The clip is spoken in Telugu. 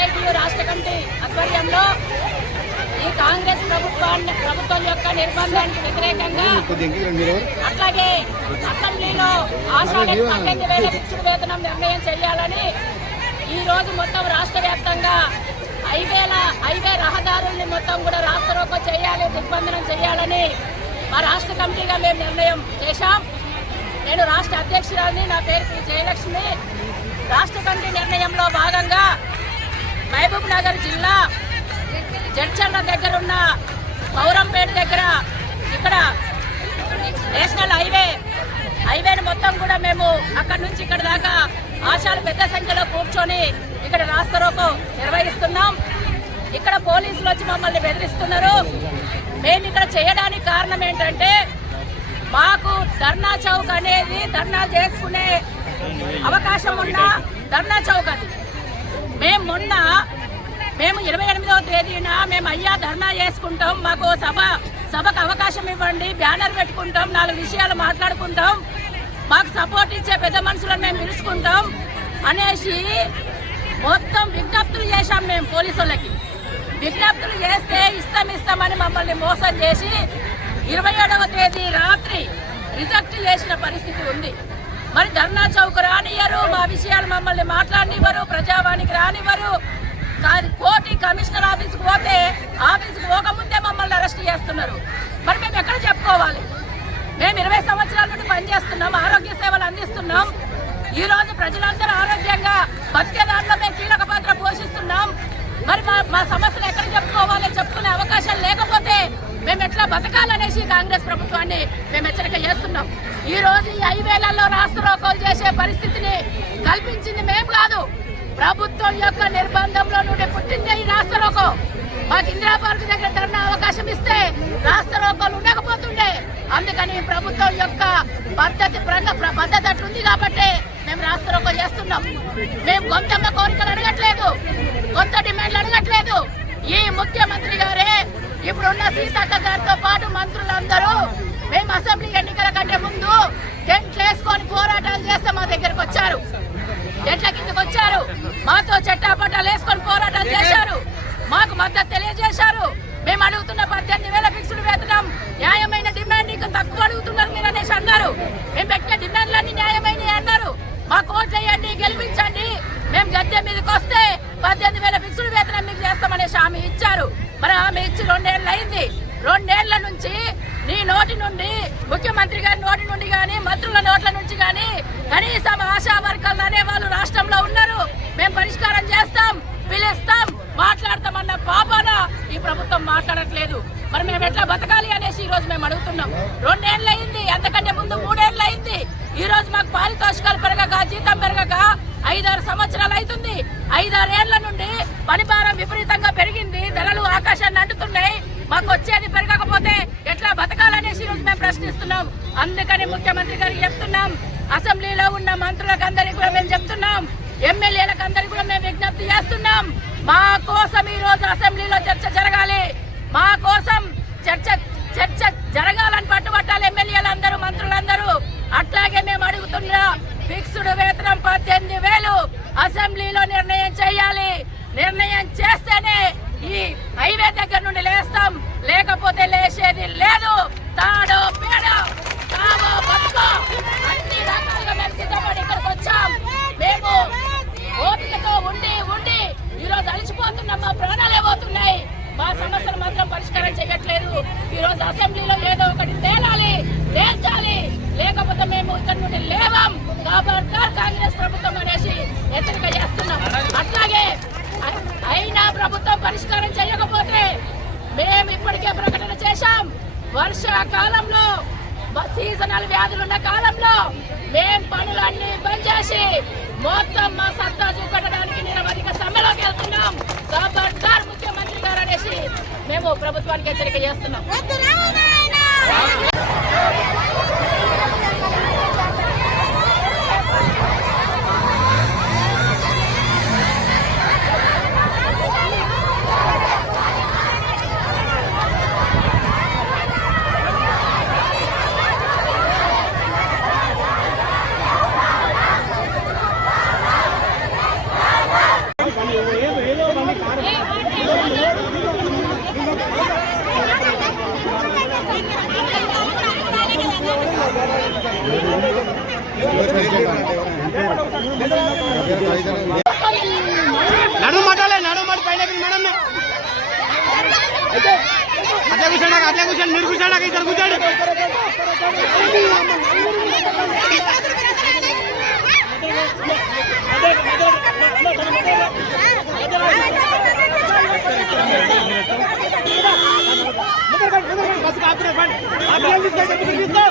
సిఐటియు రాష్ట్ర కమిటీ ఆధ్వర్యంలో ఈ కాంగ్రెస్ ప్రభుత్వం యొక్క నిర్బంధానికి వ్యతిరేకంగా అట్లాగే అసెంబ్లీలో ఆషాఢ 18,000 ఫిక్స్డ్ వేతనం నిర్ణయం చేయాలని ఈ రోజు మొత్తం రాష్ట్ర వ్యాప్తంగా హైవే రహదారుల్ని మొత్తం కూడా రాస్తారోకో చేయాలి, దిగ్బంధనం చేయాలని మా రాష్ట్ర కమిటీగా మేము నిర్ణయం చేశాం. నేను రాష్ట్ర అధ్యక్షురాలిని, నా పేరు పి జయలక్ష్మి. రాష్ట్ర కమిటీ నిర్ణయంలో భాగంగా మహబూబ్ నగర్ జిల్లా జడ్చర్ల దగ్గర ఉన్న పౌరంపేట దగ్గర ఇక్కడ నేషనల్ హైవేని మొత్తం కూడా మేము అక్కడి నుంచి ఇక్కడ దాకా ఆశాలు పెద్ద సంఖ్యలో కూర్చొని ఇక్కడ రాస్తారోకో నిర్వహిస్తున్నాం. ఇక్కడ పోలీసులు వచ్చి మమ్మల్ని బెదిరిస్తున్నారు. మేము ఇక్కడ చేయడానికి కారణం ఏంటంటే మాకు ధర్నా చౌక్ అనేది ధర్నా చేసుకునే అవకాశం ఉన్న ధర్నా చౌక్ అది. మేము 28వ తేదీన మేము అయ్యా ధర్నా చేసుకుంటాం, మాకు సభకు అవకాశం ఇవ్వండి, బ్యానర్ పెట్టుకుంటాం, 4 విషయాలు మాట్లాడుకుంటాం, మాకు సపోర్ట్ ఇచ్చే పెద్ద మనుషులను మేము పిలుచుకుంటాం అనేసి మొత్తం విజ్ఞప్తులు చేశాం. మేము పోలీసు వాళ్ళకి విజ్ఞప్తులు చేస్తే ఇస్తామని మమ్మల్ని మోసం చేసి 27వ తేదీ రాత్రి రిజెక్ట్ చేసిన పరిస్థితి ఉంది. మరి ధర్నా చౌక్ రానివ్వరు, మా విషయాలు మమ్మల్ని మాట్లాడనివ్వరు, ప్రజావానికి రానివ్వరు. కోర్టు కమిషనర్ ఆఫీస్కి పోతే ఆఫీస్కి పోకముందే మమ్మల్ని అరెస్ట్ చేస్తున్నారు. మరి మేము ఎక్కడ చెప్పుకోవాలి? మేము 20 సంవత్సరాల నుండి పనిచేస్తున్నాం, ఆరోగ్య సేవలు అందిస్తున్నాం. ఈ రోజు ప్రజలందరూ ఆరోగ్యంగా బతికే దాంట్లో మేము కీలక పాత్ర పోషిస్తున్నాం. మరి మా సమస్యలు ఎక్కడ చెప్పుకోవాలి? చెప్పుకునే అవకాశం లేకపోతే మేము ఎట్లా బతకాలనేసి కాంగ్రెస్ ప్రభుత్వాన్ని మేము హెచ్చరిక చేస్తున్నాం. ఈ రోజు ఈ హైవేలలో రాస్తారోకోలు చేసే పరిస్థితిని కల్పించింది మేము కాదు, ప్రభుత్వం యొక్క నిర్బంధంలో నుండి పుట్టిందే ఈ రాస్తారోకో. మాకు ఇందిరా పార్క్ దగ్గర ధర్నా అవకాశం ఇస్తే రాస్తారోకోలు ఉండకపోతుండే. అందుకని ప్రభుత్వం యొక్క పద్ధతి అట్లుంది కాబట్టి మేము రాస్తారోకో చేస్తున్నాం. మేము గొంతమ్మ కోరికలు అడగట్లేదు, కొత్త డిమాండ్లు అడగట్లేదు. ఈ ముఖ్యమంత్రి గారే ఇప్పుడున్న సీతక్క గారితో పాటు మంత్రులందరూ మేము అసెంబ్లీ ఎన్నికల కంటే ముందు టెంట్లు వేసుకొని పోరాటాలు చేస్తే మా దగ్గరకు వచ్చారు, టెంట్ల కిందకి వచ్చారు, మాతో చట్టాపట్టాలు వేసుకొని పోరాటాలు చేశారు, మాకు మద్దతు తెలియజేశారు. మేము అడుగుతున్న 18,000 ఫిక్స్డ్ వేతనం న్యాయమైన డిమాండ్, ఇంకా తక్కువ అడుగుతున్నారు మీరు అనేసి అన్నారు. మేము పెట్టిన డిమాండ్లన్నీ న్యాయమైనవి అన్నారు. మాకు ఓట్లు వేయండి, గెలిపించండి, మేము గద్దె మీదకి వస్తే 18,000 ఫిక్స్డ్ వేతనం మీకు చేస్తామనేసి హామీ ఇచ్చారు. మరి హామీ ఇచ్చి 2 ఏళ్ళు అయింది. 2 ఏళ్ల నుంచి నీ నోటి నుండి, ముఖ్యమంత్రి గారి నోటి నుండి కానీ, మంత్రుల నోట్ల నుంచి కానీ కనీసం ఆశా వర్గాలు అనేవాళ్ళు రాష్ట్రంలో ఉన్నారు. మేము పరిష్కారం చేస్తాం, పిలుస్తాం, మాట్లాడతామన్న పాపాన ఈ ప్రభుత్వం మాట్లాడట్లేదు. మరి మేము ఎట్లా బతకాలి అనేసి ఈ రోజు మేము అడుగుతున్నాం. 2 ఏళ్ళు అయింది, అంతకంటే ముందు 3 ఏళ్ళు అయింది. ఈ రోజు మాకు పారితోషికాలు పెరగక, జీతం పెరగక 5-6 సంవత్సరాలు అవుతుంది. 5-6 ఏళ్ల నుండి పనిభారం విపరీతంగా పెరిగింది, ధరలు ఆకాశాన్ని అంటుతున్నాయి. మాకు వచ్చేది పెరగకపోతే ఎట్లా బతకాలనేసి ఈరోజు మేము ప్రశ్నిస్తున్నాం. అందుకని ముఖ్యమంత్రి గారికి చెప్తున్నాం, అసెంబ్లీలో ఉన్న మంత్రులకు అందరికీ కూడా మేము చెప్తున్నాం, ఎమ్మెల్యేలకు అందరికీ కూడా మేము విజ్ఞప్తి చేస్తున్నాం. మా కోసం ఈ రోజు అసెంబ్లీలో చర్చ జరగాలి, మా కోసం చర్చ జరగాలని పట్టుబట్టాలి ఎమ్మెల్యేలందరూ, మంత్రులందరూ. అట్లాగే మేము అడుగుతున్న ఫిక్స్డ్ వేతనం 18,000 అసెంబ్లీలో నిర్ణయం చేయాలి. నిర్ణయం చేస్తేనే ఈ హైవే దగ్గర నుండి లేస్తాం, లేకపోతే లేచేది లేదు. తాడో పేడో తావో బతుకో అన్ని రకాలుగా మేము సిద్ధపడి ఇక్కడికి వచ్చాం. మేము ఓపికతో ఉండి ఈరోజు అలసిపోతున్నాం, మా ప్రాణాలే పోతున్నాయి. మా సమస్యలు మాత్రం పరిష్కారం చేయట్లేదు. ఈరోజు అసెంబ్లీలో ఏదో ఒకటి తేల్చాలి, లేకపోతే మేము ఇక్కడ నుండి లేవం. ఖబర్దార్ కాంగ్రెస్ ప్రభుత్వం అనేసి హెచ్చరిక చేస్తున్నాం. అట్లాగే అయినా ప్రభుత్వం పరిష్కారం చేయకపోతే మేము ఇప్పటికే ప్రకటన చేశాం, వర్షాకాలంలో సీజనల్ వ్యాధులున్న కాలంలో మేము పనులన్నీ బంద్ చేసి మొత్తం మా సత్తా చూపెట్టడానికి నిరవధిక సమ్మెలోకి వెళ్తున్నాం. ఖబర్దార్ ముఖ్యమంత్రి గారు అనేసి మేము ప్రభుత్వానికి హెచ్చరిక చేస్తున్నాం. నడు మాటాలే నడు మాట పైన మేడం అదే కూర్చోండి మీరు కూర్చోండి ఇద్దరు కూర్చోండి బస్ ఆపరే తీసుకో